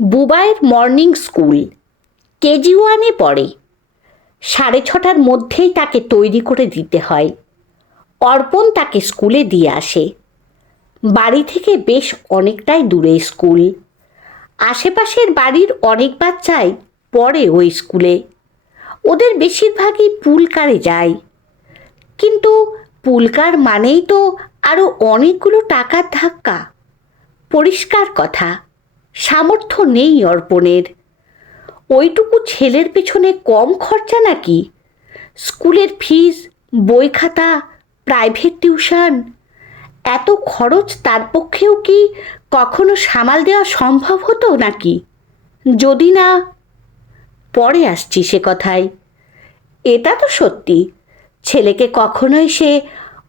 বুবাইয়ের morning school. KG ওয়ানে পড়ে। 6:30টার মধ্যেই তাকে তৈরি করে দিতে হয়। অর্পণ তাকে স্কুলে দিয়ে আসে। বাড়ি থেকে বেশ অনেকটাই দূরে স্কুল। আশেপাশের বাড়ির অনেক বাচ্চাই পড়ে ওই স্কুলে। ওদের বেশিরভাগই পুলকারে যায়। কিন্তু পুলকার মানেই তো আরও অনেকগুলো টাকার ধাক্কা। পরিষ্কার কথা, সামর্থ্য নেই অর্পণের। ওইটুকু ছেলের পেছনে কম খরচা নাকি? স্কুলের ফিস, বই খাতা, প্রাইভেট টিউশন, এত খরচ তার পক্ষেও কি কখনো সামাল দেওয়া সম্ভব হতো নাকি? যদি না, পরে আসছি সে কথায়। এটা তো সত্যি, ছেলেকে কখনোই সে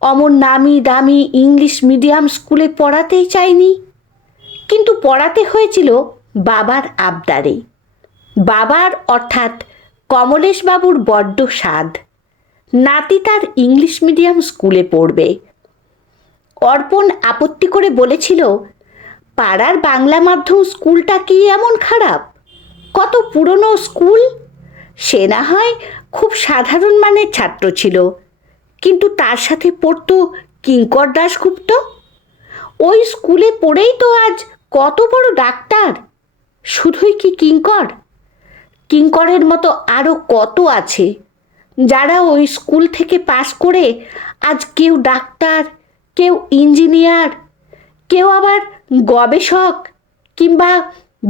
অমন নামি দামি ইংলিশ মিডিয়াম স্কুলে পড়াতেই চায়নি। কিন্তু পড়াতে হয়েছিল বাবার আবদারে। বাবার অর্থাৎ কমলেশবাবুর বড্ড সাধ, নাতি তার ইংলিশ মিডিয়াম স্কুলে পড়বে। অর্পণ আপত্তি করে বলেছিল, পাড়ার বাংলা মাধ্যম স্কুলটা কি এমন খারাপ? কত পুরনো স্কুল। সে না হয় খুব সাধারণ মানের ছাত্র ছিল, কিন্তু তার সাথে পড়তো কিঙ্কর দাশগুপ্ত। ওই স্কুলে পড়েই তো আজ কত বড় ডাক্তার। শুধুই কি কিঙ্কর? কিঙ্করের মতো আরও কত আছে যারা ওই স্কুল থেকে পাশ করে আজ কেউ ডাক্তার, কেউ ইঞ্জিনিয়ার, কেউ আবার গবেষক কিংবা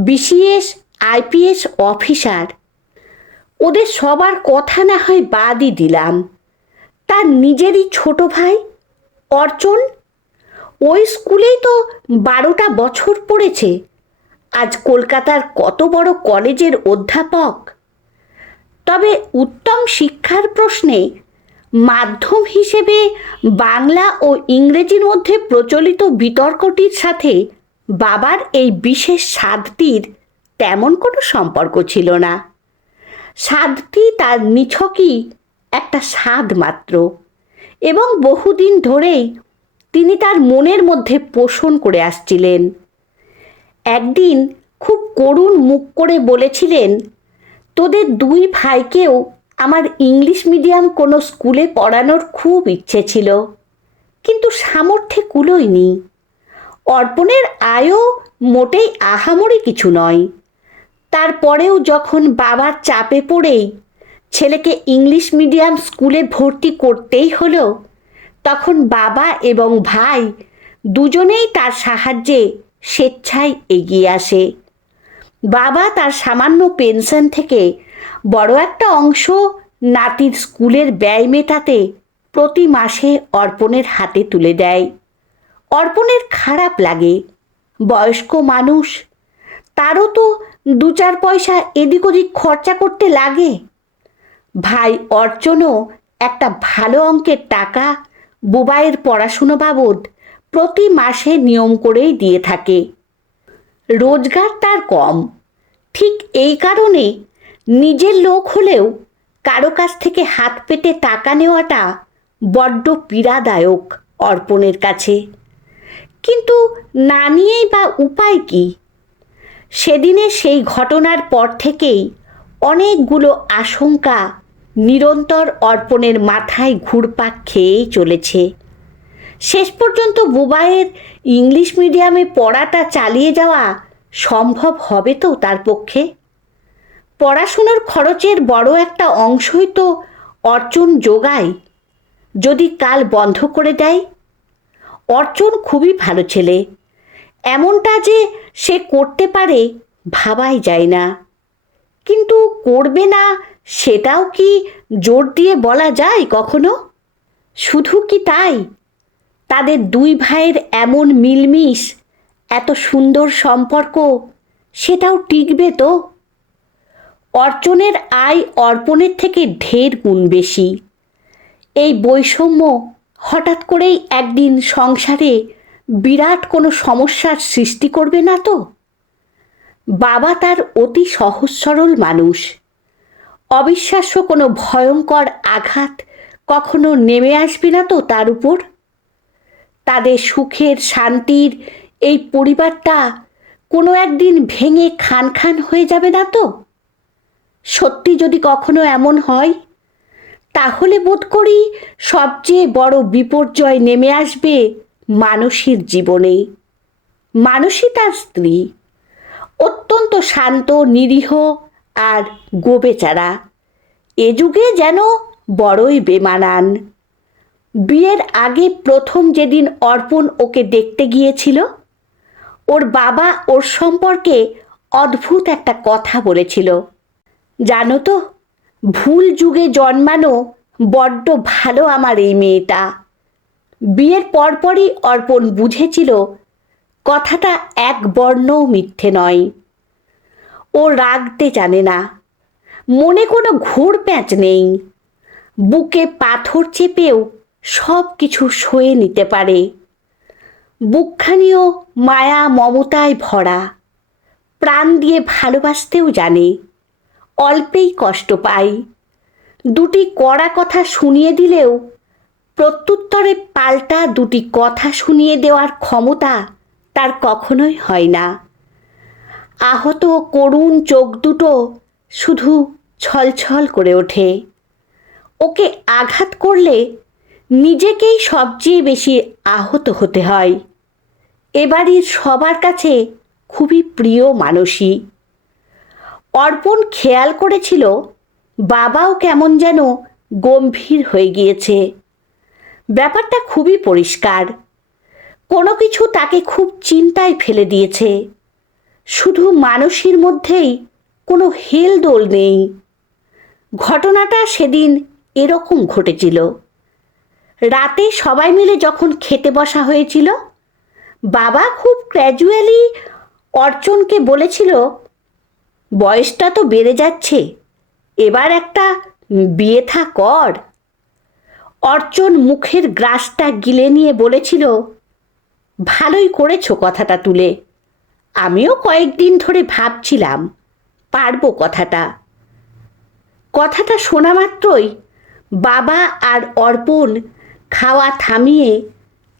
বিসিএস আইপিএস অফিসার। ওদের সবার কথা না হয় বাদই দিলাম, তার নিজেরই ছোট ভাই অর্চন ওই স্কুলেই তো 12টা বছর পড়েছে। আজ কলকাতার কত বড় কলেজের অধ্যাপক। তবে উত্তম শিক্ষার প্রশ্নে মাধ্যম হিসেবে বাংলা ও ইংরেজির মধ্যে প্রচলিত বিতর্কটির সাথে বাবার এই বিশেষ স্বাদটির তেমন কোনো সম্পর্ক ছিল না। স্বাদটি তার নিছকই একটা স্বাদ মাত্র, এবং বহুদিন ধরেই তিনি তার মনের মধ্যে পোষণ করে আসছিলেন। একদিন খুব করুণ মুখ করে বলেছিলেন, তোদের দুই ভাইকেও আমার ইংলিশ মিডিয়াম কোনো স্কুলে পড়ানোর খুব ইচ্ছে ছিল, কিন্তু সামর্থ্যে কুলোয়নি। অর্পণের আয়ও মোটেই আহামরি কিছু নয়। তারপরেও যখন বাবার চাপে পড়েই ছেলেকে ইংলিশ মিডিয়াম স্কুলে ভর্তি করতেই হলো, তখন বাবা এবং ভাই দুজনেই তার সাহায্যে স্বেচ্ছায় এগিয়ে আসে। বাবা তার সামান্য পেনশন থেকে বড় একটা অংশ নাতির স্কুলের ব্যয় মেটাতে প্রতি মাসে অর্পণের হাতে তুলে দেয়। অর্পণের খারাপ লাগে, বয়স্ক মানুষ, তারও তো 2-4 পয়সা এদিক ওদিক খরচা করতে লাগে। ভাই অর্চনও একটা ভালো অঙ্কের টাকা বুবাইয়ের পড়াশুনো বাবদ প্রতি মাসে নিয়ম করেই দিয়ে থাকে। রোজগার তার কম, ঠিক এই কারণে নিজের লোক হলেও কারো কাছ থেকে হাত পেতে টাকা নেওয়াটা বড্ড পীড়াদায়ক অর্পণের কাছে। কিন্তু না নিয়েই বা উপায় কি? সেদিনে সেই ঘটনার পর থেকেই অনেকগুলো আশঙ্কা নিরন্তর অর্পণের মাথায় ঘুরপাক খেয়েই চলেছে। শেষ পর্যন্ত বুবাইয়ের ইংলিশ মিডিয়ামে পড়াটা চালিয়ে যাওয়া সম্ভব হবে তো তার পক্ষে? পড়াশুনোর খরচের বড় একটা অংশই তো অর্চন যোগায়। যদি কাল বন্ধ করে দেয়? অর্চন খুবই ভালো ছেলে, এমনটা যে সে করতে পারে ভাবাই যায় না। কিন্তু করবে না সেটাও কি জোর দিয়ে বলা যায় কখনো? শুধু কি তাই, তাদের দুই ভাইয়ের এমন মিলমিশ, এত সুন্দর সম্পর্ক, সেটাও টিকবে তো? অর্চনের আয় অর্পণের থেকে ঢের গুণ বেশি। এই বৈষম্য হঠাৎ করেই একদিন সংসারে বিরাট কোনো সমস্যার সৃষ্টি করবে না তো? বাবা তার অতি সহজ সরল মানুষ, অবিশ্বাস্য কোনো ভয়ঙ্কর আঘাত কখনো নেমে আসবে না তো তার উপর? তাদের সুখের শান্তির এই পরিবারটা কোনো একদিন ভেঙে খান খান হয়ে যাবে না তো? সত্যি যদি কখনো এমন হয়, তাহলে বোধ করি সবচেয়ে বড় বিপর্যয় নেমে আসবে মানসীর জীবনে। মানসী তার স্ত্রী, অত্যন্ত শান্ত, নিরীহ আর গোবেচারা। এ যুগে যেন বড়ই বেমানান। বিয়ের আগে প্রথম যেদিন অর্পণ ওকে দেখতে গিয়েছিল, ওর বাবা ওর সম্পর্কে অদ্ভুত একটা কথা বলেছিল। জানো তো, ভুল যুগে জন্মানো বড্ড ভালো আমার এই মেয়েটা। বিয়ের পরপরই অর্পণ বুঝেছিল কথাটা এক বর্ণও মিথ্যে নয়। ও রাগতে জানে না, মনে কোনো ঘুর প্যাঁচ নেই, বুকে পাথর চেপেও সব কিছু সয়ে নিতে পারে। বুকখানিও মায়া মমতায় ভরা, প্রাণ দিয়ে ভালোবাসতেও জানে, অল্পেই কষ্ট পায়। দুটি কড়া কথা শুনিয়ে দিলেও প্রত্যুত্তরে পাল্টা দুটি কথা শুনিয়ে দেওয়ার ক্ষমতা তার কখনোই হয় না। আহত করুণ চোখ দুটো শুধু ছলছল করে ওঠে। ওকে আঘাত করলে নিজেকেই সবচেয়ে বেশি আহত হতে হয়। এবাড়ির সবার কাছে খুবই প্রিয় মানসী। অর্পণ খেয়াল করেছিল বাবাও কেমন যেন গম্ভীর হয়ে গিয়েছে। ব্যাপারটা খুবই পরিষ্কার, কোনো কিছু তাকে খুব চিন্তায় ফেলে দিয়েছে। শুধু মানসীর মধ্যেই কোনো হেলদোল নেই। ঘটনাটা সেদিন এরকম ঘটেছিল। রাতে সবাই মিলে যখন খেতে বসা হয়েছিল, বাবা খুব ক্যাজুয়ালি অর্চনকে বলেছিল, বয়সটা তো বেড়ে যাচ্ছে, এবার একটা বিয়ে থা কর। অর্চন মুখের গ্রাসটা গিলে নিয়ে বলেছিল, ভালোই করেছো কথাটা তুলে। আমিও কয়েকদিন ধরে ভাবছিলাম পারবো কথাটা। কথাটা শোনা মাত্রই বাবা আর অর্পণ খাওয়া থামিয়ে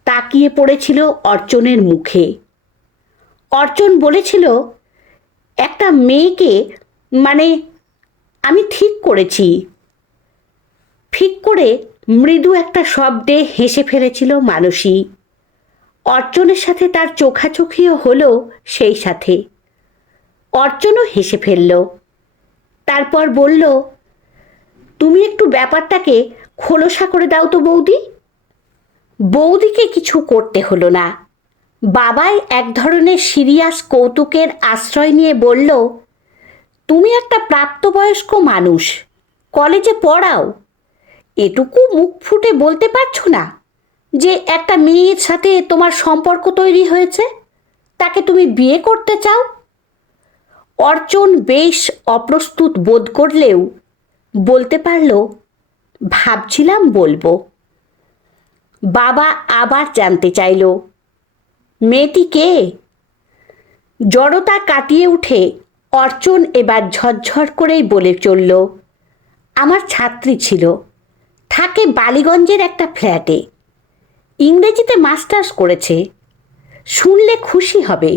তাকিয়ে পড়েছিল অর্চনের মুখে। অর্চন বলেছিল, একটা মেয়েকে, মানে আমি ঠিক করেছি। ঠিক করে মৃদু একটা শব্দে হেসে ফেলেছিল মানসী। অর্চনের সাথে তার চোখাচোখিও হলো সেই সাথে। অর্চনও হেসে ফেলল। তারপর বলল, তুমি একটু ব্যাপারটাকে খোলসা করে দাও তো বৌদি। বৌদিকে কিছু করতে হলো না। বাবাই এক ধরনের সিরিয়াস কৌতুকের আশ্রয় নিয়ে বলল, তুমি একটা প্রাপ্তবয়স্ক মানুষ, কলেজে পড়াও, এটুকু মুখ ফুটে বলতে পারছো না যে একটা মেয়ের সাথে তোমার সম্পর্ক তৈরি হয়েছে, তাকে তুমি বিয়ে করতে চাও? অর্চন বেশ অপ্রস্তুত বোধ করলেও বলতে পারল, ভাবছিলাম বলবো। বাবা আবার জানতে চাইল, মেয়েটি কে? জড়তা কাটিয়ে উঠে অর্চন এবার ঝরঝর করেই বলে চলল, আমার ছাত্রী ছিল, থাকে বালিগঞ্জের একটা ফ্ল্যাটে, ইংরেজিতে মাস্টার্স করেছে, শুনলে খুশি হবে।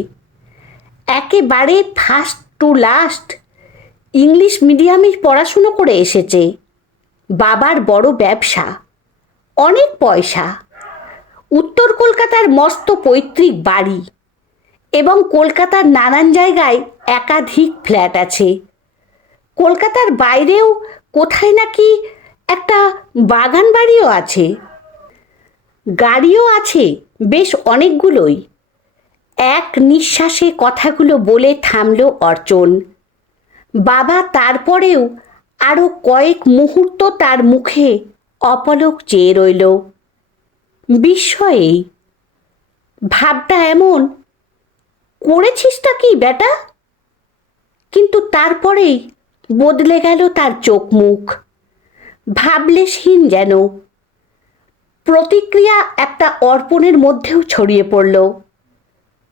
একেবারে ফার্স্ট টু লাস্ট ইংলিশ মিডিয়ামে পড়াশুনো করে এসেছে। বাবার বড় ব্যবসা, অনেক পয়সা, উত্তর কলকাতার মস্ত পৈতৃক বাড়ি এবং কলকাতার নানান জায়গায় একাধিক ফ্ল্যাট আছে। কলকাতার বাইরেও কোথায় নাকি একটা বাগান বাড়িও আছে। গাড়িও আছে বেশ অনেকগুলোই। এক নিঃশ্বাসে কথাগুলো বলে থামল অর্চন। বাবা তারপরেও আরও কয়েক মুহূর্ত তার মুখে অপলক চেয়ে রইল, বিস্ময়েই। ভাবটা এমন, করেছিসটা কি বেটা? কিন্তু তারপরেই বদলে গেল তার চোখ মুখ, ভাবলেশহীন যেন। প্রতিক্রিয়া একটা অর্পণের মধ্যেও ছড়িয়ে পড়ল।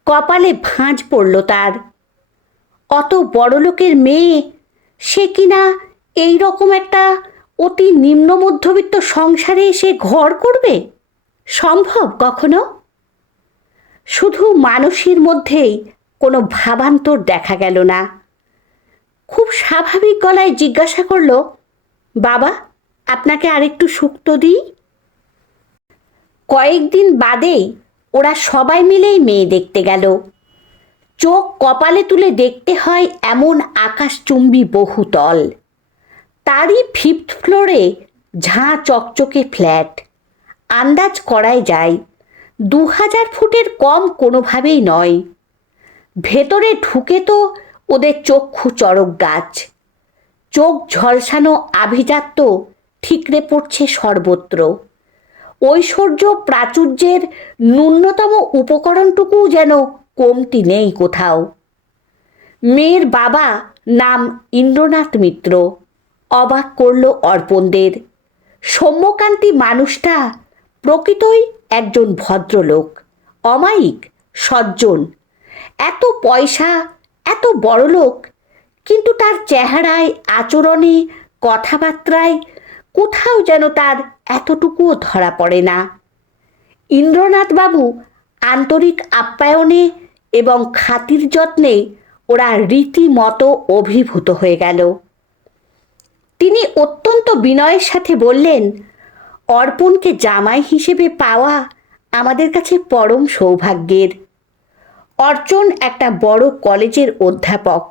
কপালে ভাঁজ পড়ল তার। অত বড়লোকের মেয়ে, সে কিনা এই রকম একটা অতি নিম্ন মধ্যবিত্ত সংসারে এসে ঘর করবে? সম্ভব কখনো? শুধু মানসীর মধ্যেই কোনো ভাবান্তর দেখা গেল না। খুব স্বাভাবিক গলায় জিজ্ঞাসা করল, বাবা, আপনাকে আরেকটু শুক্তো দিই? কয়েকদিন বাদেই ওরা সবাই মিলেই মেয়ে দেখতে গেল। চোখ কপালে তুলে দেখতে হয় এমন আকাশচুম্বী বহুতল, তারই 5th ফ্লোরে ঝাঁ চকচকে ফ্ল্যাট। আন্দাজ করাই যায় 2000 ফুটের কম কোনোভাবেই নয়। ভেতরে ঢুকে তো ওদের চক্ষু চড়ক গাছ, চোখ ঝলসানো আভিজাত্য ঠিকরে পড়ছে সর্বত্র। ঐশ্বর্য প্রাচুর্যের ন্যূনতম উপকরণটুকুও যেন কমতি নেই কোথাও। মেয়ের বাবা নাম ইন্দ্রনাথ মিত্র। অবাক করল অর্পণদের। সৌম্যকান্তি মানুষটা প্রকৃতই একজন ভদ্রলোক, অমায়িক, সজ্জন। এত পয়সা, এত বড়লোক, কিন্তু তার চেহারায়, আচরণে, কথাবার্তায় কোথাও যেন তার এতটুকুও ধরা পড়ে না। ইন্দ্রনাথবাবু আন্তরিক আপ্যায়নে এবং খাতির যত্নে ওরা রীতিমতো অভিভূত হয়ে গেল। তিনি অত্যন্ত বিনয়ের সাথে বললেন, অর্পণকে জামাই হিসেবে পাওয়া আমাদের কাছে পরম সৌভাগ্যের। অর্চন একটা বড় কলেজের অধ্যাপক,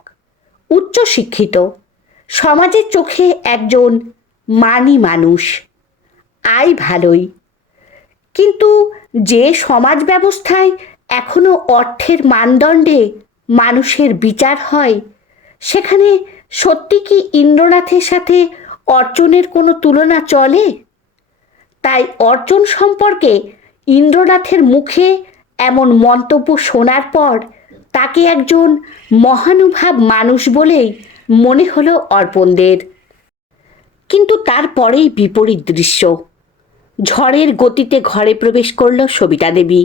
উচ্চশিক্ষিত, সমাজের চোখে একজন মানী মানুষ, আয় ভালোই। কিন্তু যে সমাজ ব্যবস্থায় এখনো অর্থের মানদণ্ডে মানুষের বিচার হয়, সেখানে সত্যি কি ইন্দ্রনাথের সাথে অর্চনের কোনো তুলনা চলে? তাই অর্চন সম্পর্কে ইন্দ্রনাথের মুখে এমন মন্তব্য শোনার পর তাকে একজন মহানুভাব মানুষ বলেই মনে হলো অর্পণদের। কিন্তু তারপরেই বিপরীত দৃশ্য। ঝড়ের গতিতে ঘরে প্রবেশ করল সবিতা দেবী,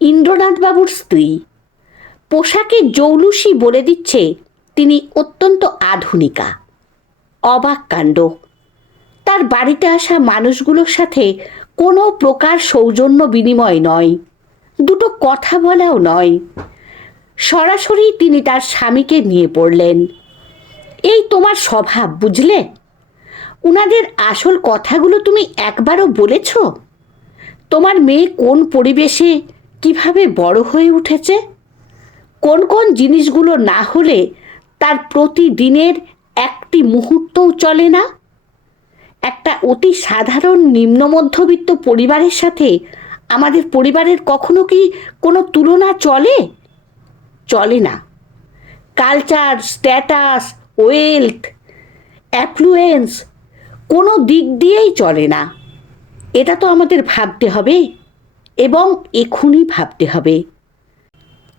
ইন্দ্রনাথবাবুর স্ত্রী। পোশাকে জৌলুসি বলে দিচ্ছে তিনি অত্যন্ত আধুনিকা। অবাক কাণ্ড, তার বাড়িতে আসা মানুষগুলোর সাথে কোনো প্রকার সৌজন্য বিনিময় নয়, দুটো কথা বলাও নয়। সরাসরি তিনি তার স্বামীকে নিয়ে পড়লেন। এই তোমার স্বভাব, বুঝলে? উনাদের আসল কথাগুলো তুমি একবারও বলেছ? তোমার মেয়ে কোন পরিবেশে কিভাবে বড় হয়ে উঠেছে, কোন কোন জিনিসগুলো না হলে তার প্রতিদিনের একটি মুহূর্তও চলে না। একটা অতি সাধারণ নিম্ন মধ্যবিত্ত পরিবারের সাথে আমাদের পরিবারের কখনো কি কোনো তুলনা চলে? চলে না। কালচার, স্ট্যাটাস, ওয়েলথ, অ্যাফ্লুয়েন্স কোনো দিক দিয়েই চলে না। এটা তো আমাদের ভাবতে হবে, এবং এখনই ভাবতে হবে।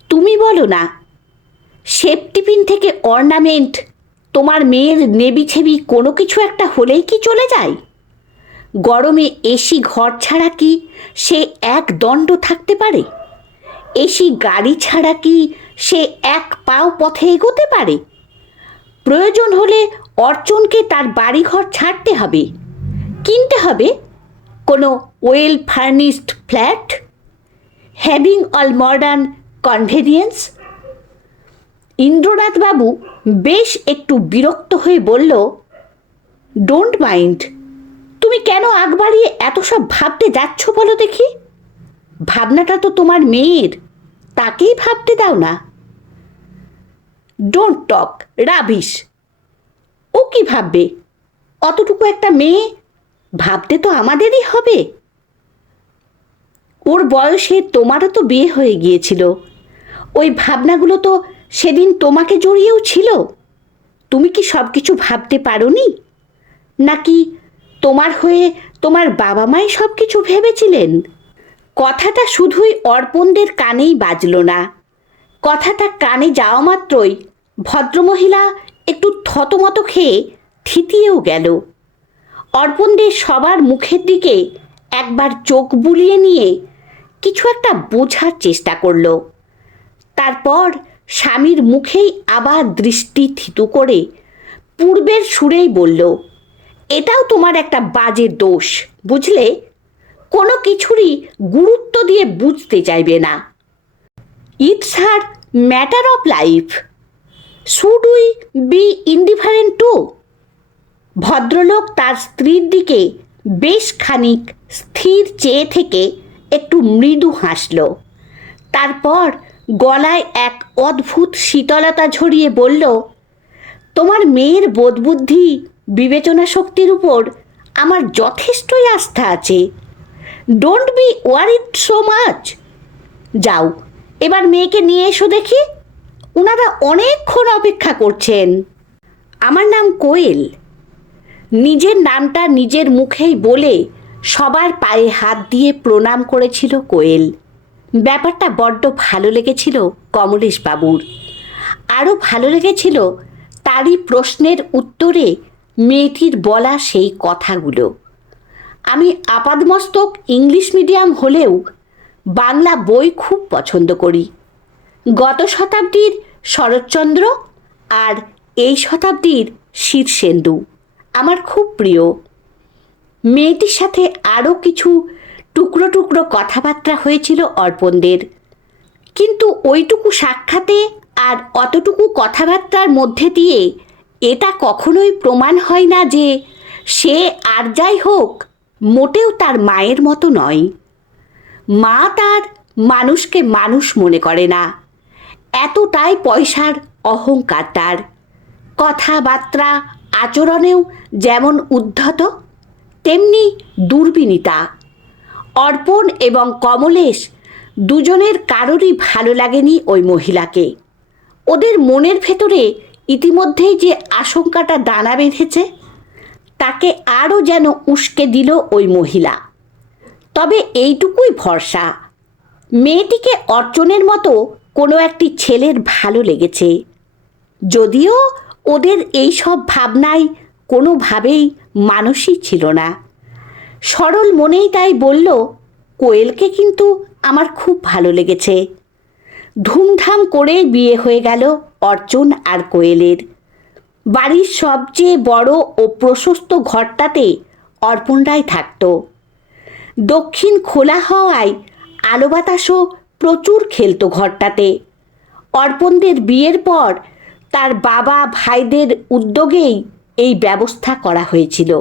তুমি বলো না, সেফটি পিন থেকে অর্নামেন্ট তোমার মেয়ের নেবি ছেবি কোনো কিছু একটা হলেই কি চলে যায়? গরমে এসি ঘর ছাড়া কি সে এক দণ্ড থাকতে পারে? এসি গাড়ি ছাড়া কি সে এক পাও পথে এগোতে পারে? প্রয়োজন হলে অর্চনকে তার বাড়িঘর ছাড়তে হবে, কিনতে হবে কোনো well furnished flat, having all modern convenience. ইন্দ্রনাথবাবু বেশ একটু বিরক্ত হয়ে বলল, ডোন্ট মাইন্ড। তুমি কেন আগ বাড়িয়ে এত সব ভাবতে যাচ্ছ বলো দেখি? ভাবনাটা তো তোমার মেয়ের, তাকেই ভাবতে দাও না। Don't talk rubbish. ও কি ভাববে? অতটুকু একটা মেয়ে, ভাবতে তো আমাদেরই হবে। ওর বয়সে তোমারও তো বিয়ে হয়ে গিয়েছিল। ওই ভাবনাগুলো তো সেদিন তোমাকে জড়িয়েও ছিল। তুমি কি সব কিছু ভাবতে পারোনি? নাকি তোমার হয়ে তোমার বাবা মাই সব কিছু ভেবেছিলেন? কথাটা শুধুই অর্পণদের কানেই বাজল না। কথাটা কানে যাওয়া মাত্রই ভদ্রমহিলা একটু থতমত খেয়ে থিতিয়েও গেল। অর্পণদের সবার মুখের দিকে একবার চোখ বুলিয়ে নিয়ে কিছু একটা বোঝার চেষ্টা করল। তারপর স্বামীর মুখেই আবার দৃষ্টি থিতু করে পূর্বের সুরেই বলল, এটাও তোমার একটা বাজে দোষ, বুঝলে? কোনো কিছুরই গুরুত্ব দিয়ে বুঝতে চাইবে না। It's her matter of life. Should we be indifferent two? ভদ্রলোক তার স্ত্রীর দিকে বেশ খানিক স্থির চেয়ে থেকে একটু মৃদু হাসল। তারপর গলায় এক অদ্ভুত শীতলতা ঝরিয়ে বলল, তোমার মেয়ের বোধবুদ্ধি বিবেচনা শক্তির উপর আমার যথেষ্টই আস্থা আছে। Don't be worried so much. যাও, এবার মেয়েকে নিয়ে এসো দেখি, ওনারা অনেকক্ষণ অপেক্ষা করছেন। আমার নাম কোয়েল। নিজের নামটা নিজের মুখেই বলে সবার পায়ে হাত দিয়ে প্রণাম করেছিল কোয়েল। ব্যাপারটা বড্ড ভালো লেগেছিল কমলেশবাবুর। আরও ভালো লেগেছিল তারই প্রশ্নের উত্তরে মেয়েটির বলা সেই কথাগুলো। আমি আপাদমস্তক ইংলিশ মিডিয়াম হলেও বাংলা বই খুব পছন্দ করি। গত শতাব্দীর শরৎচন্দ্র আর এই শতাব্দীর শীর্ষেন্দু আমার খুব প্রিয়। মেয়েটির সাথে আরও কিছু টুকরো টুকরো কথাবার্তা হয়েছিল অর্পণদের, কিন্তু ওইটুকু সাক্ষাতে আর অতটুকু কথাবার্তার মধ্যে দিয়ে এটা কখনোই প্রমাণ হয় না যে সে আর যাই হোক মোটেও তার মায়ের মতো নয়। মা তার মানুষকে মানুষ মনে করে না, এতটাই পয়সার অহংকার তার। কথাবার্তা আচরণেও যেমন উদ্ধত তেমনি দুর্বিনীতা। অর্পণ এবং কমলেশ দুজনের কারোরই ভালো লাগেনি ওই মহিলাকে। ওদের মনের ভেতরে ইতিমধ্যেই যে আশঙ্কাটা দানা বেঁধেছে তাকে আরও যেন উস্কে দিল ওই মহিলা। তবে এইটুকুই ভরসা, মেয়েটিকে অর্চনের মতো কোনো একটি ছেলের ভালো লেগেছে, যদিও ওদের এই সব ভাবনাই কোনোভাবেই মানুষই ছিল না। সরল মনেই তাই বলল, কোয়েলকে কিন্তু আমার খুব ভালো লেগেছে। ধুমধাম করে বিয়ে হয়ে গেল অর্চন আর কোয়েলের। বাড়ির সবচেয়ে বড় ও প্রশস্ত ঘরটাতে অর্পণরাই থাকত। দক্ষিণ খোলা হওয়ায় আলো বাতাসও প্রচুর খেলত ঘরটাতে। অর্পণদের বিয়ের পর তার বাবা ভাইদের উদ্যোগেই এই ব্যবস্থা করা হয়েছিল,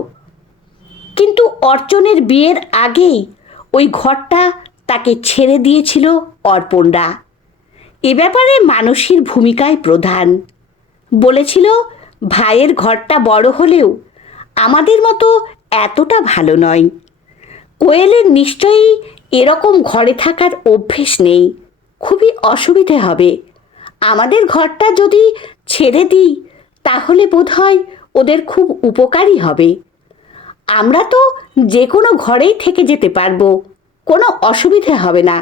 কিন্তু অর্চনের বিয়ের আগেই ওই ঘরটা তাকে ছেড়ে দিয়েছিল অর্পণরা। এ ব্যাপারে মানসীর ভূমিকায় প্রধান। বলেছিল, ভাইয়ের ঘরটা বড় হলেও আমাদের মতো এতটা ভালো নয়। কোয়েলের নিশ্চয়ই এরকম ঘরে থাকার অভ্যেস নেই, খুবই অসুবিধে হবে। আমাদের ঘরটা যদি ছেড়ে দিই তাহলে বোধহয় ওদের খুব উপকারী হবে। আমরা তো যে কোনো ঘরেই থেকে যেতে পারবো, কোনো অসুবিধে হবে না।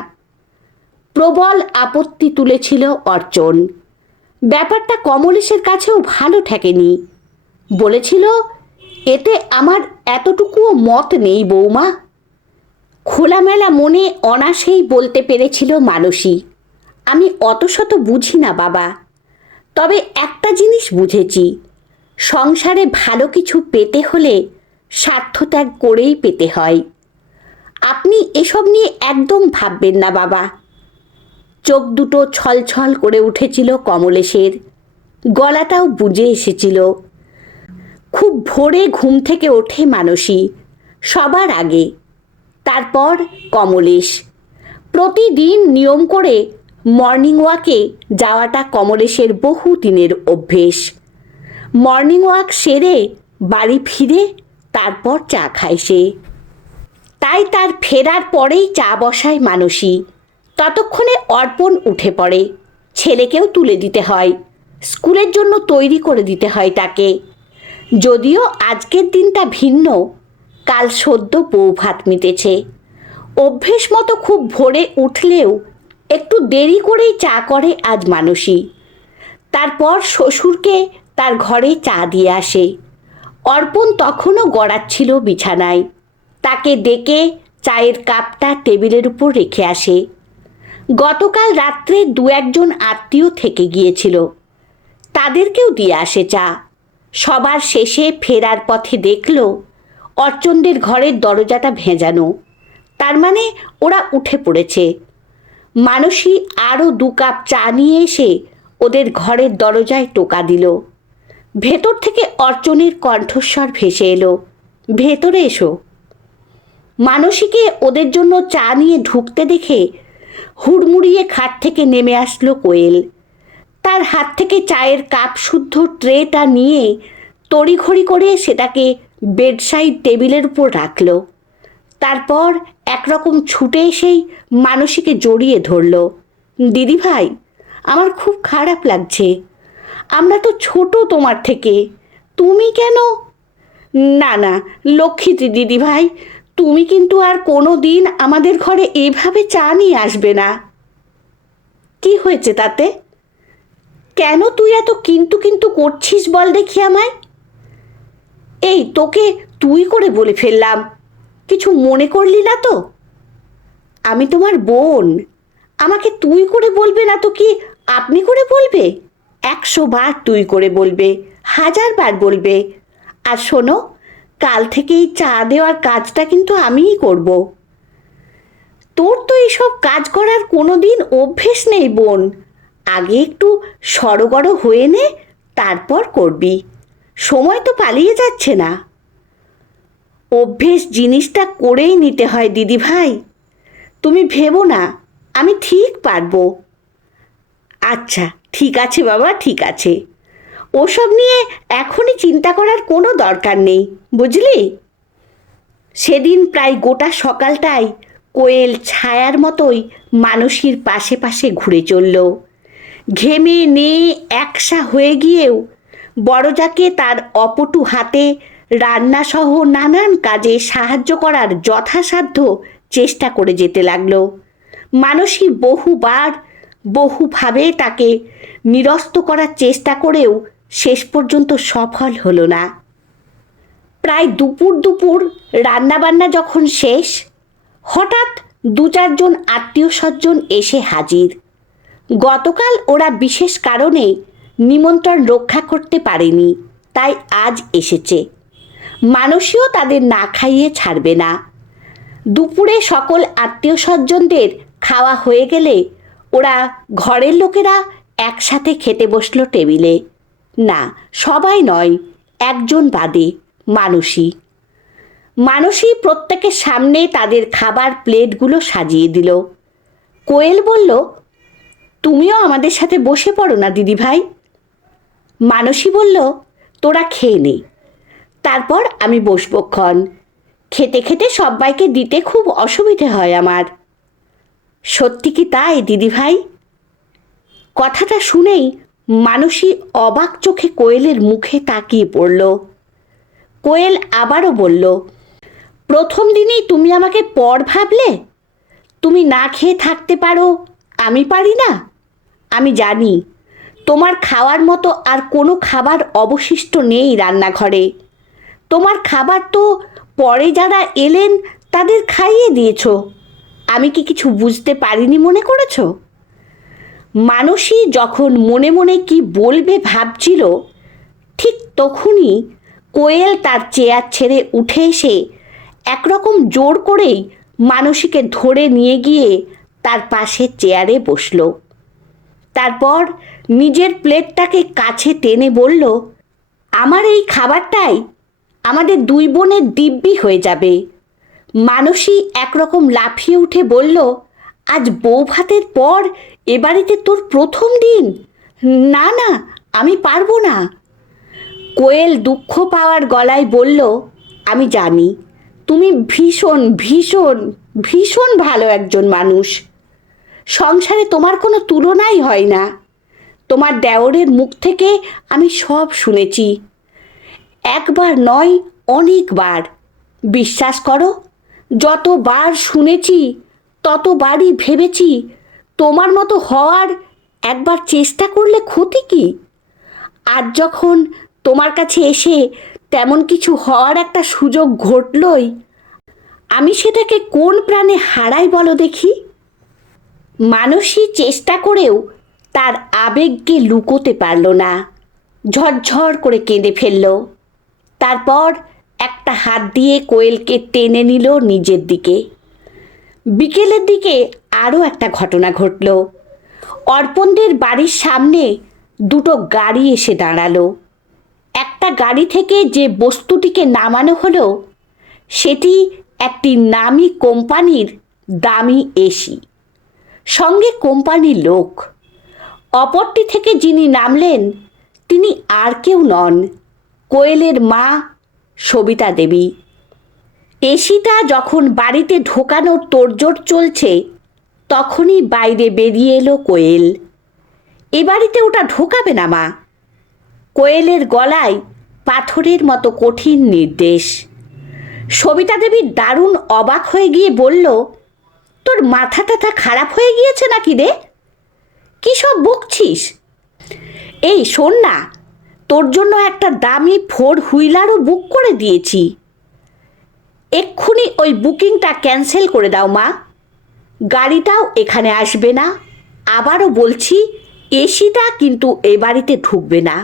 প্রবল আপত্তি তুলেছিল অর্চন। ব্যাপারটা কমলেশের কাছেও ভালো ঠেকেনি। বলেছিল, এতে আমার এতটুকুও মত নেই বৌমা। খোলামেলা মনে অনাসেই বলতে পেরেছিল মানসী, আমি অত শত বুঝি না বাবা, তবে একটা জিনিস বুঝেছি, সংসারে ভালো কিছু পেতে হলে স্বার্থত্যাগ করেই পেতে হয়। আপনি এসব নিয়ে একদম ভাববেন না বাবা। চোখ দুটো ছলছল করে উঠেছিল কমলেশের, গলাটাও বুঝে এসেছিল। খুব ভোরে ঘুম থেকে ওঠে মানসী, সবার আগে, তারপর কমলেশ। প্রতিদিন নিয়ম করে মর্নিং ওয়াকে যাওয়াটা কমলেশের বহু দিনের অভ্যেস। মর্নিং ওয়াক সেরে বাড়ি ফিরে তারপর চা খায় সে। তাই তার ফেরার পরেই চা বসায় মানসী। ততক্ষণে অর্পণ উঠে পড়ে, ছেলেকেও তুলে দিতে হয়, স্কুলের জন্য তৈরি করে দিতে হয় তাকে। যদিও আজকের দিনটা ভিন্ন, কাল সদ্য বউ ভাত মিটেছে। অভ্যেস মতো খুব ভোরে উঠলেও একটু দেরি করেই চা করে আজ মানসী। তারপর শ্বশুরকে তার ঘরে চা দিয়ে আসে। অর্পণ তখনও গড়াচ্ছিল বিছানায়, তাকে ডেকে চায়ের কাপটা টেবিলের উপর রেখে আসে। গতকাল রাত্রে দু একজন আত্মীয় থেকে গিয়েছিল, তাদেরকেও দিয়ে আসে চা। সবার শেষে ফেরার পথে দেখল অর্চনদের ঘরের দরজাটা ভেজানো, তার মানে ওরা উঠে পড়েছে। মানসী আরও 2 কাপ চা নিয়ে এসে ওদের ঘরের দরজায় টোকা দিল। ভেতর থেকে অর্চনের কণ্ঠস্বর ভেসে এলো, ভেতরে এসো। মানসীকে ওদের জন্য চা নিয়ে ঢুকতে দেখে হুড়মুড়িয়ে খাট থেকে নেমে আসলো কোয়েল। তার হাত থেকে চায়ের কাপ শুদ্ধ ট্রেটা নিয়ে তড়িঘড়ি করে সেটাকে বেডসাইড টেবিলের উপর রাখল। তারপর একরকম ছুটে এসেই মানসীকে জড়িয়ে ধরল। দিদি ভাই, আমার খুব খারাপ লাগছে। আমরা তো ছোট তোমার থেকে, তুমি কেন? না না লক্ষ্মী দিদি ভাই, তুমি কিন্তু আর কোনো দিন আমাদের ঘরে এভাবে চা নিয়ে আসবে না। কি হয়েছে তাতে? কেন তুই এত কিন্তু কিন্তু করছিস বল দেখি আমায়। এই তোকে তুই করে বলে ফেললাম, কিছু মনে করলি না তো? আমি তোমার বোন, আমাকে তুই করে বলবে না তো কি আপনি করে বলবে? 100 বার তুই করে বলবে, 1000 বার বলবে। আর শোনো, কাল থেকে এই চা দেওয়ার কাজটা কিন্তু আমিই করব। তোর তো এইসব কাজ করার কোনো দিন অভ্যেস নেই বোন, আগে একটু সড়গড় হয়ে নে, তারপর করবি। সময় তো পালিয়ে যাচ্ছে না। অভ্যেস জিনিসটা করেই নিতে হয় দিদি ভাই, তুমি ভেবো না, আমি ঠিক পারবো। আচ্ছা ঠিক আছে বাবা, ঠিক আছে, ওসব নিয়ে এখনই চিন্তা করার কোনো দরকার নেই, বুঝলি? সেদিন প্রায় গোটা সকালটাই কোয়েল ছায়ার মতোই মানসীর পাশে পাশে ঘুরে চলল। ঘেমে নিয়ে একসা হয়ে গিয়েও বড়জাকে তার অপটু হাতে রান্নাসহ নানান কাজে সাহায্য করার যথাসাধ্য চেষ্টা করে যেতে লাগলো। মানসী বহুবার বহুভাবে তাকে নিরস্ত করার চেষ্টা করেও শেষ পর্যন্ত সফল হলো না। প্রায় দুপুর দুপুর রান্নাবান্না যখন শেষ, হঠাৎ 2-4 জন আত্মীয় স্বজন এসে হাজির। গতকাল ওরা বিশেষ কারণে নিমন্ত্রণ রক্ষা করতে পারেনি, তাই আজ এসেছে। মানসীও তাদের না খাইয়ে ছাড়বে না। দুপুরে সকল আত্মীয় স্বজনদের খাওয়া হয়ে গেলে ওরা ঘরের লোকেরা একসাথে খেতে বসলো টেবিলে। না, সবাই নয়, একজন বাদে, মানসী প্রত্যেকের সামনে তাদের খাবার প্লেটগুলো সাজিয়ে দিল। কোয়েল বলল, তুমিও আমাদের সাথে বসে পড়ো না দিদি ভাই। মানসী বলল, তোরা খেয়ে নে, তারপর আমি বসবক্ষণ। খেতে খেতে সবাইকে দিতে খুব অসুবিধে হয় আমার। সত্যি কি তাই দিদি ভাই? কথাটা শুনেই মানসী অবাক চোখে কোয়েলের মুখে তাকিয়ে পড়ল। কোয়েল আবারও বলল, প্রথম দিনেই তুমি আমাকে পর ভাবলে? তুমি না খেয়ে থাকতে পারো, আমি পারি না? আমি জানি তোমার খাওয়ার মতো আর কোনো খাবার অবশিষ্ট নেই রান্নাঘরে। তোমার খাবার তো পরে যারা এলেন তাদের খাইয়ে দিয়েছ। আমি কি কিছু বুঝতে পারিনি মনে করেছ? মানসী যখন মনে মনে কি বলবে ভাবছিল, ঠিক তখনই কোয়েল তার চেয়ার ছেড়ে উঠে এসে একরকম জোর করেই মানসীকে ধরে নিয়ে গিয়ে তার পাশে চেয়ারে বসল। তারপর নিজের প্লেটটাকে কাছে টেনে বলল, আমার এই খাবারটাই আমাদের 2 বোনের দিব্যি হয়ে যাবে। মানসী একরকম লাফিয়ে উঠে বলল, আজ বউ ভাতের পর এ বাড়িতে তোর প্রথম দিন? না না, আমি পারবো না। কোয়েল দুঃখ পাওয়ার গলায় বলল, আমি জানি তুমি ভীষণ ভীষণ ভীষণ ভালো একজন মানুষ। সংসারে তোমার কোনো তুলনাই হয় না। তোমার দেওরের মুখ থেকে আমি সব শুনেছি, একবার নয় অনেকবার। বিশ্বাস করো, যতবার শুনেছি ততবারই ভেবেছি তোমার মতো হওয়ার একবার চেষ্টা করলে ক্ষতি কি? আজ যখন তোমার কাছে এসে তেমন কিছু হওয়ার একটা সুযোগ ঘটলই, আমি সেটাকে কোন প্রাণে হারাই বলো দেখি? মানসী চেষ্টা করেও তার আবেগকে লুকোতে পারল না, ঝরঝর করে কেঁদে ফেলল। তারপর একটা হাত দিয়ে কোয়েলকে টেনে নিল নিজের দিকে। বিকেলের দিকে আরও একটা ঘটনা ঘটল। অর্পণদের বাড়ির সামনে দুটো গাড়ি এসে দাঁড়ালো। একটা গাড়ি থেকে যে বস্তুটিকে নামানো হলো সেটি একটি নামী কোম্পানির দামি এসি, সঙ্গে কোম্পানির লোক। অপরটি থেকে যিনি নামলেন তিনি আর কেউ নন, কোয়েলের মা সবিতা দেবী। এসিটা যখন বাড়িতে ঢোকানোর তোড়জোড় চলছে তখনই বাইরে বেরিয়ে এলো কোয়েল। এ বাড়িতে ওটা ঢোকাবে না মা। কোয়েলের গলায় পাথরের মতো কঠিন নির্দেশ। সবিতা দেবী দারুণ অবাক হয়ে গিয়ে বলল, তোর মাথা টাথা খারাপ হয়ে গিয়েছে নাকি রে? কী সব বকছিস? এই শোন না, তোর জন্য একটা দামি 4 হুইলারও বুক করে দিয়েছি। এক্ষুনি ওই বুকিংটা ক্যান্সেল করে দাও মা। গাড়িটাও এখানে আসবে না। আবারও বলছি, এসিটা কিন্তু এ বাড়িতে ঢুকবে না।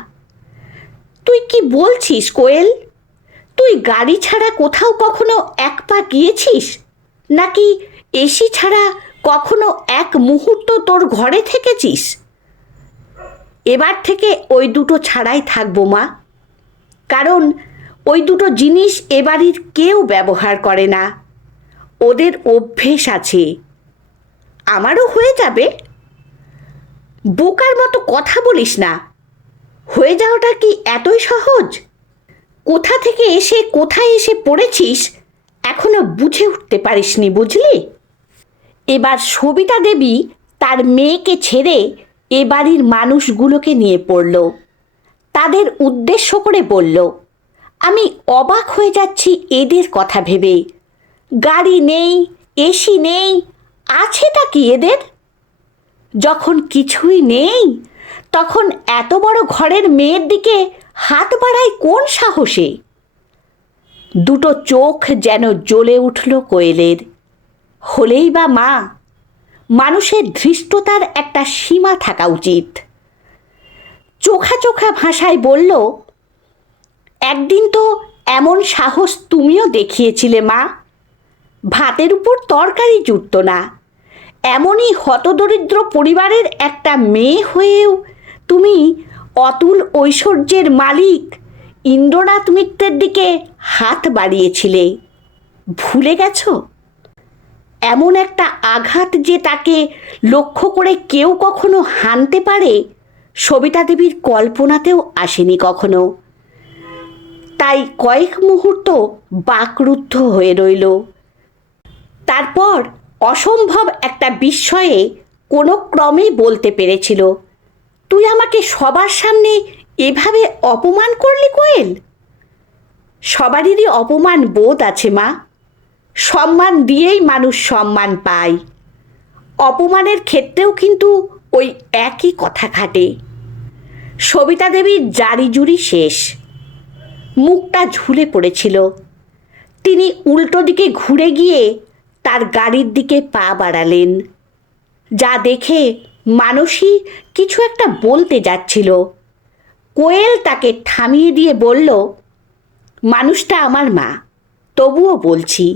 তুই কি বলছিস কোয়েল? তুই গাড়ি ছাড়া কোথাও কখনো এক পা গিয়েছিস? নাকি এসি ছাড়া কখনো এক মুহূর্ত তোর ঘরে থেকেছিস? এবার থেকে ওই দুটো ছাড়াই থাকবো মা, কারণ ওই দুটো জিনিস এ বাড়ির কেউ ব্যবহার করে না। ওদের অভ্যেস আছে। আমারও হয়ে যাবে। বোকার মতো কথা বলিস না। হয়ে যাওয়াটা কি এতই সহজ? কোথা থেকে এসে কোথায় এসে পড়েছিস এখনো বুঝে উঠতে পারিসনি, বুঝলি? এবার সবিতা দেবী তার মেয়েকে ছেড়ে এ বাড়ির মানুষগুলোকে নিয়ে পড়ল। তাদের উদ্দেশ্য করে বলল, আমি অবাক হয়ে যাচ্ছি এদের কথা ভেবে। গাড়ি নেই, এসি নেই, আছেটা কি এদের? যখন কিছুই নেই তখন এত বড় ঘরের মেয়ের দিকে হাত বাড়ায় কোন সাহসে? দুটো চোখ যেন জ্বলে উঠল কোয়েলের। হলেই বা মা, মানুষের ধৃষ্টতার একটা সীমা থাকা উচিত। চোখা চোখা ভাষায় বলল, একদিন তো এমন সাহস তুমিও দেখিয়েছিলে মা। ভাতের উপর তরকারি জুটত না, এমনই হতদরিদ্র পরিবারের একটা মেয়ে হয়েও তুমি অতুল ঐশ্বর্যের মালিক ইন্দ্রনাথ মিত্রের দিকে হাত বাড়িয়েছিলে। ভুলে গেছ? এমন একটা আঘাত যে তাকে লক্ষ্য করে কেউ কখনো হানতে পারে সবিতা দেবীর কল্পনাতেও আসেনি কখনো। তাই কয়েক মুহূর্ত বাকরুদ্ধ হয়ে রইল। তারপর অসম্ভব একটা বিস্ময়ে কোনো ক্রমেই বলতে পেরেছিল, তুই আমাকে সবার সামনে এভাবে অপমান করলি কোয়েল? সবারই অপমান বোধ আছে মা। সম্মান দিয়েই মানুষ সম্মান পায়। অপমানের ক্ষেত্রেও কিন্তু ওই একই কথা খাটে। সবিতা দেবীর জারিজুরি শেষ। মুখটা ঝুলে পড়েছিল। তিনি উল্টো দিকে ঘুরে গিয়ে তার গাড়ির দিকে পা বাড়ালেন। যা দেখে মানসী কিছু একটা বলতে যাচ্ছিল। কোয়েল তাকে থামিয়ে দিয়ে বলল, মানুষটা আমার মা, তবুও বলছি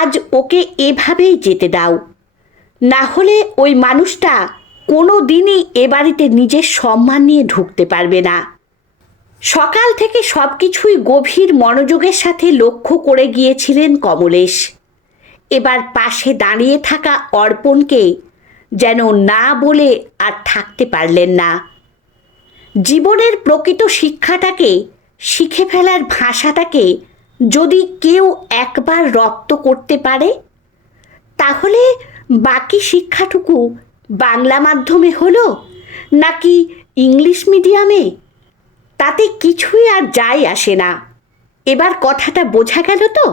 আজ ওকে এভাবেই যেতে দাও। না হলে ওই মানুষটা কোনো দিনই এ বাড়িতে নিজের সম্মান নিয়ে ঢুকতে পারবে না। সকাল থেকে সব কিছুই গভীর মনোযোগের সাথে লক্ষ্য করে গিয়েছিলেন কমলেশ। এবার পাশে দাঁড়িয়ে থাকা অর্পণকে যেন না বলে আর থাকতে পারলেন না। জীবনের প্রকৃত শিক্ষাটাকে, শিখে ফেলার ভাষাটাকে যদি কেউ একবার রপ্ত করতে পারে, তাহলে বাকি শিক্ষাটুকু বাংলা মাধ্যমে হলো নাকি ইংলিশ মিডিয়ামে, তাতে কিছুই আর যায় আসে না। এবার কথাটা বোঝা গেল তো?